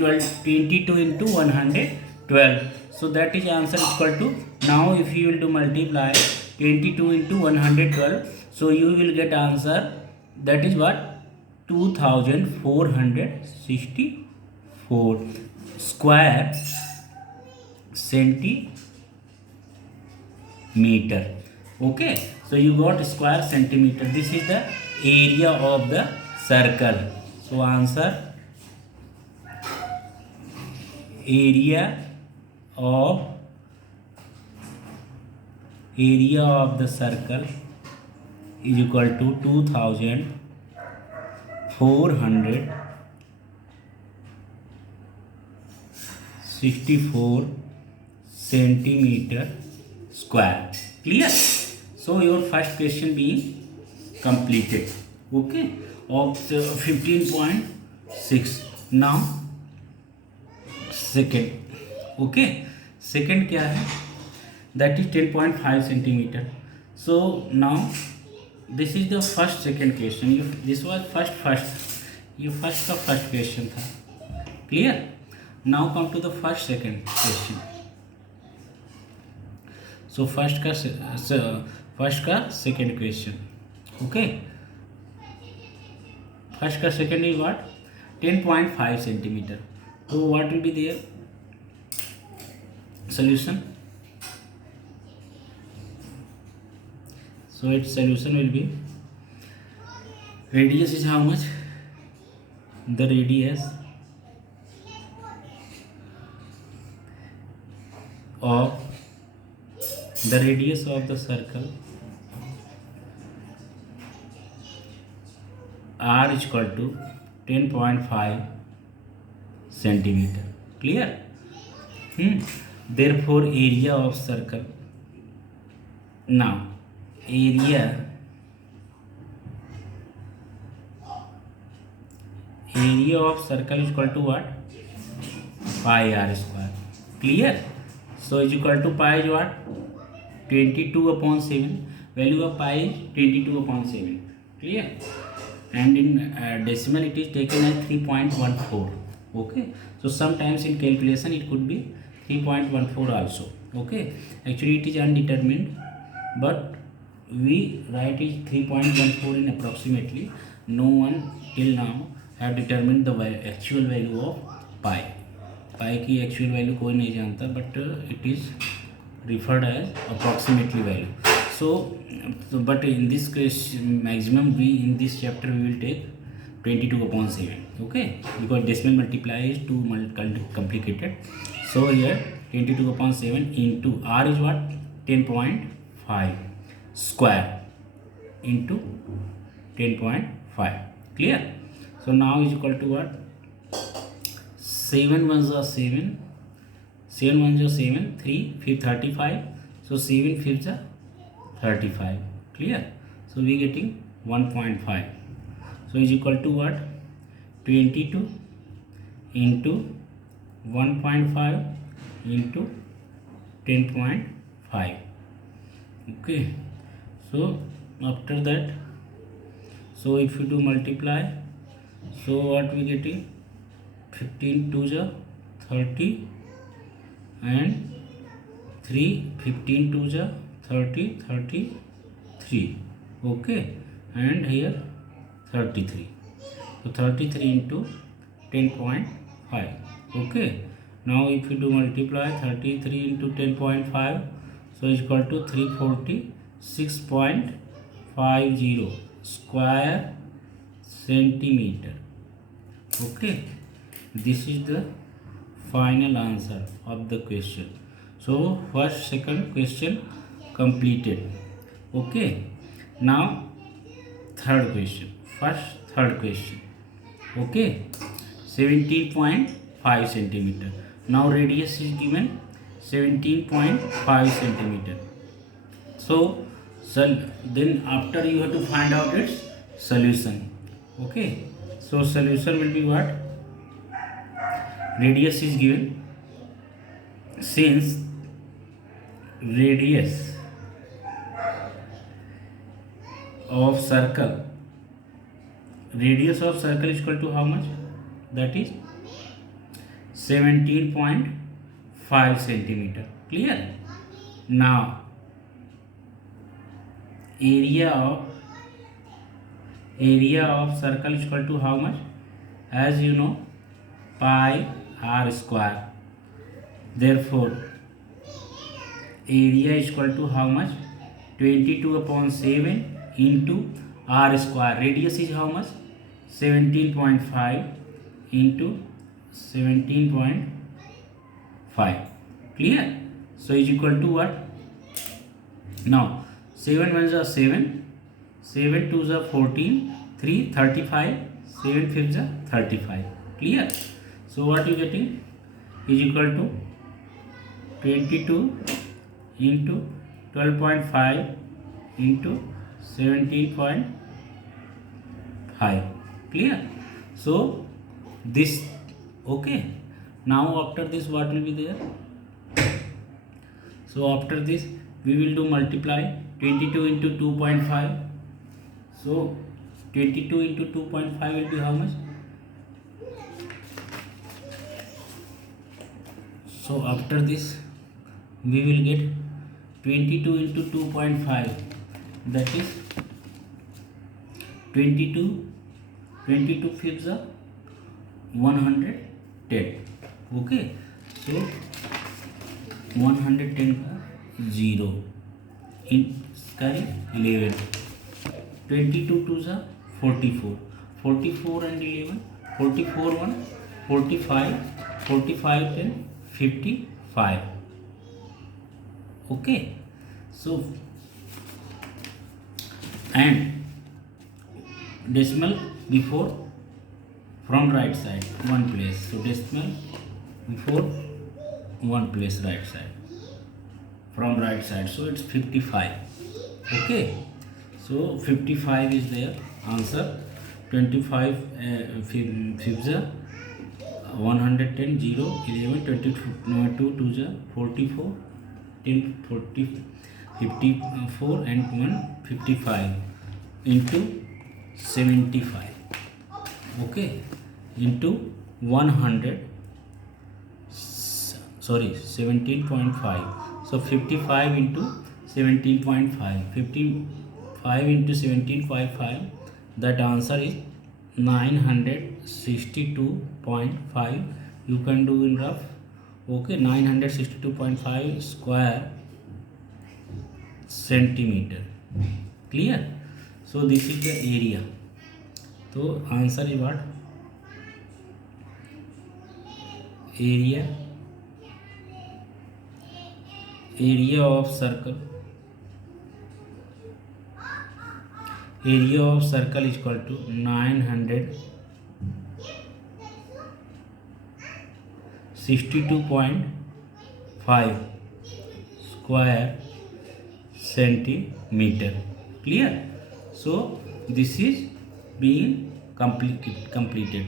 12 22 into 112. So that is answer equal to, now if you will do multiply 22 into 112, so you will get answer, that is what, 2464 square centimeter. Okay, so you got square centimeter. This is the area of the circle. So answer, area of the circle is equal to 2464 centimeter square. Clear? So your first question being completed. Okay, of 15.6. now second. Okay, second क्या है, that is 10.5 centimeter. So now this is the first second question. This was first ये first का first question था. Clear? Now come to the first second question. So first का second question. Okay, first का second is what, 10.5 centimeter. So what will be their solution? So its solution will be, radius is how much? The radius of the circle r is equal to 10.5 centimeter. Clear? Therefore area of circle, now area of circle is equal to what, pi r square. Clear? So is equal to pi is what, 22/7. Value of pi is 22/7. Clear? And in decimal it is taken as 3.14. Okay, so sometimes in calculation it could be 3.14 also. Okay, actually it is undetermined, but we write it 3.14 in approximately. No one till now have determined the actual value of pi. Pi की actual value कोई नहीं जानता, but it is referred as approximately value. So but in this case maximum, we in this chapter we will take 22/7. Okay, because decimal multiply is too complicated. So here 22/7 into r is what, 10.5 square into 10.5. Clear? So now is equal to what, 7 ones are 7, 7 ones are 7, 3 5 35. So 7 5s are 35. Clear? So we getting 1.5. So is equal to what, 22 into 1.5 into 10.5. Okay, so after that, so if you do multiply, so what we getting, 15 2s are 30 and 3 15 2s are 30 33. Okay, and here 33. So 33 into 10.5. Okay, now if you do multiply 33 into 10.5, so is equal to 346.50 square centimeter. Okay, this is the final answer of the question. So first second question completed. Okay, now third question. Third question. Okay, 17.5 centimeter. Now radius is given 17.5 centimeter. So then after you have to find out its solution. Okay, so solution will be what, radius is given, since radius of circle is equal to how much, that is 17.5 centimeter. Clear? Now area of circle is equal to how much? As you know, pi r square. Therefore area is equal to how much? 22/7 into r square. Radius is how much? 17.5 into 17.5. Clear? So is equal to what? Now 7 ones are 7, 7 twos are 14, 3 35, 7 fifths are 35. Clear? So what you getting? Is equal to 22 into 12.5 into 17.5. Clear? So this, okay. Now after this what will be there? So after this we will do multiply 22 into 2.5. So 22 into 2.5 will be how much? So after this we will get 22 into 2.5, that is 22 fifths are 110. Okay, so 110 का 0 in carry 11, 22 twos are 44, 44 and 11, 44 1 45, 45 10 55. Okay, so and decimal before from right side one place, so decimal before one place right side from right side, so it's 55. Okay, so 55 is there answer. 25 fifths are 110, 0 11, 22 twos are 44, 10 40 54 and 1 55 into 75. Okay, into 100, sorry 17.5. So 55 into 17.5, 55 into 17.5, that answer is 962.5. you can do in rough. Okay, 962.5 square centimeter. Clear? So this is the area. So answer is what? Area of circle. Area of circle is equal to 962.5 square centimeter. Clear? So this is being completed.